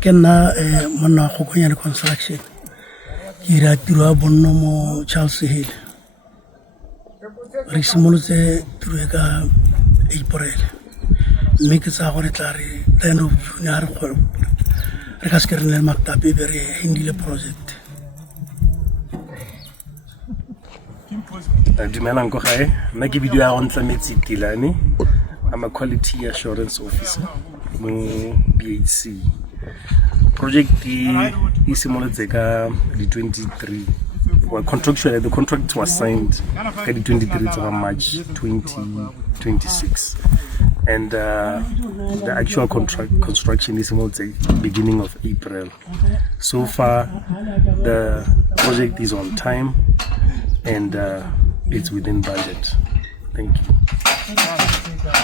Kenna mona Kgotla construction kira tiro Bonno mo Charleshill rismolotse tiro ka April mme ke tsa gore tlare end of June re ka se re maktabe be re hindile project. Dumelang ko gae nna ke video ya go ntlametsi Kilane. I'm a quality assurance officer mo BHC. Project is simolotse ka di 23. Well, contractually the contract was signed ka di 23 of March 2026. And the actual construction is simolotse beginning of April. So far the project is on time and it's within budget. Thank you.